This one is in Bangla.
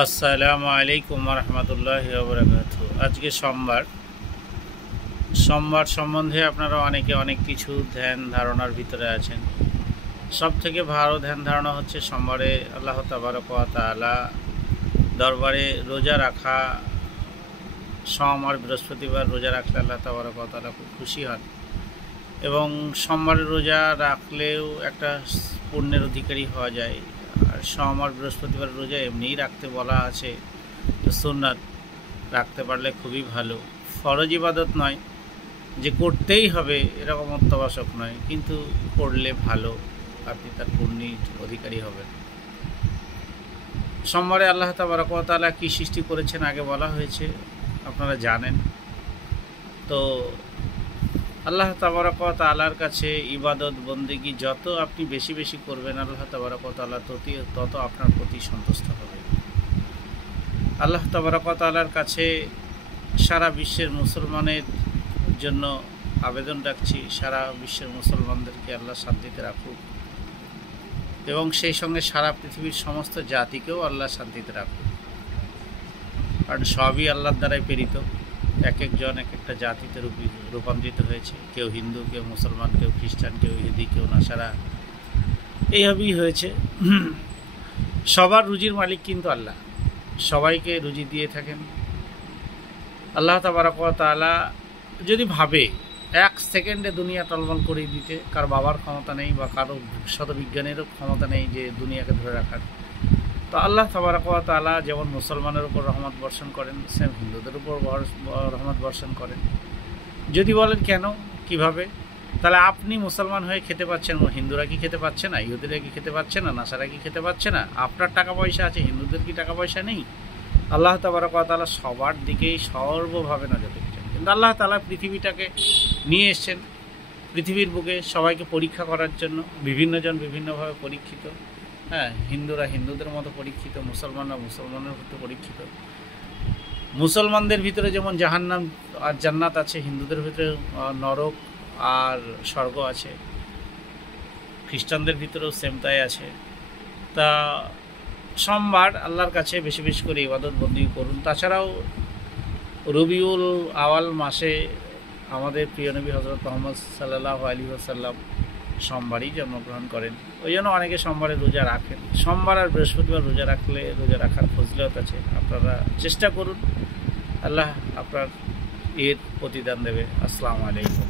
আসসালামু আলাইকুম রহমতুল্লাহি ওয়া বারাকাতুহু। আজকে সোমবার সম্বন্ধে আপনারা অনেকে অনেক কিছু ধ্যান ধারণার ভিতরে আছেন। সব থেকে ভালো ধ্যান ধারণা হচ্ছে সোমবারে আল্লাহ তাবারক ওয়া তাআলা দরবারে রোজা রাখা। সোম আর বৃহস্পতিবার রোজা রাখলে আল্লাহ তাবারক ওয়া তাআলা খুব খুশি হন, এবং সোমবারে রোজা রাখলেও একটা পুণ্যের অধিকারী হওয়া যায়। আর সোম আর বৃহস্পতিবার রোজা এমনিই রাখতে বলা আছে, তো সুন্নাত রাখতে পারলে খুবই ভালো। ফরজ ইবাদত নয় যে করতেই হবে এরকম অত্যাবশ্যক নয়, কিন্তু করলে ভালো, আপনি তার পুণ্যের অধিকারী হবেন। সোমবারে আল্লাহ তাবারক ওয়া তাআলা কী সৃষ্টি করেছেন আগে বলা হয়েছে, আপনারা জানেন। তো আল্লাহ তাবারক ওয়া তাআলার কাছে ইবাদত বন্দেগী যত আপনি বেশি বেশি করবেন, আল্লাহ তাবারক ওয়া তাআলা তত আপনার প্রতি সন্তুষ্ট হবে। আল্লাহ তাবারক ওয়া তাআলার কাছে সারা বিশ্বের মুসলমানের জন্য আবেদন রাখছি, সারা বিশ্বের মুসলমানদেরকে আল্লাহ শান্তিতে রাখুক, এবং সেই সঙ্গে সারা পৃথিবীর সমস্ত জাতিকেও আল্লাহ শান্তিতে রাখুক। কারণ সবই আল্লাহর দ্বারাই প্রেরিত, এক একজন এক একটা জাতিতে রূপান্তরিত হয়েছে। কেউ হিন্দু, কেউ মুসলমান, কেউ খ্রিস্টান, কেউ ইহুদি, কেউ নাসারা, এইভাবেই হয়েছে। সবার রুজির মালিক কিন্তু আল্লাহ, সবাইকে রুজি দিয়ে থাকেন। আল্লাহ তাবারক ওয়া তাআলা যদি ভাবে এক সেকেন্ডে দুনিয়া টলমল করে দিতে, কারো বাবার ক্ষমতা নেই বা কারো শতবিজ্ঞানেরও ক্ষমতা নেই যে দুনিয়াকে ধরে রাখার, তো আল্লাহ তাবারক ওয়া তাআলা যেমন মুসলমানের উপর রহমত বর্ষণ করেন, সেম হিন্দুদের উপর রহমত বর্ষণ করেন। যদি বলেন কেন, কিভাবে, তাহলে আপনি মুসলমান হয়ে খেতে পাচ্ছেন, হিন্দুরা কি খেতে পাচ্ছে না? ইহুদিরা কি খেতে পাচ্ছে না? নাসারা কি খেতে পাচ্ছে না? আপনার টাকা পয়সা আছে, হিন্দুদের কি টাকা পয়সা নেই? আল্লাহ তাবারক ওয়া তাআলা সবার দিকেই সর্বভাবে নজর রেখেছেন। কিন্তু আল্লাহ তাআলা পৃথিবীটাকে নিয়ে এসছেন, পৃথিবীর বুকে সবাইকে পরীক্ষা করার জন্য। বিভিন্নজন বিভিন্নভাবে পরীক্ষিত। হ্যাঁ, হিন্দুরা হিন্দুদের মতো পরীক্ষিত, মুসলমানরা মুসলমানের মতো পরীক্ষিত। মুসলমানদের ভিতরে যেমন জাহান্নাম আর জান্নাত আছে, হিন্দুদের ভিতরে নরক আর স্বর্গ আছে, খ্রিস্টানদের ভিতরেও সেম তাই আছে। তা সোমবার আল্লাহর কাছে বেশি বেশি করে ইবাদত বন্দেগী করুন। তাছাড়াও রবিউল আওয়াল মাসে আমাদের প্রিয় নবী হযরত মুহাম্মদ সাল্লাল্লাহু আলাইহি ওয়াসাল্লাম সোমবারই জন্মগ্রহণ করেন, ওই জন্য অনেকে সোমবারে রোজা রাখেন। সোমবার আর বৃহস্পতিবার রোজা রাখলে রোজা রাখার ফজিলত আছে, আপনারা চেষ্টা করুন, আল্লাহ আপনার এর প্রতিদান দেবে। আসসালামু আলাইকুম।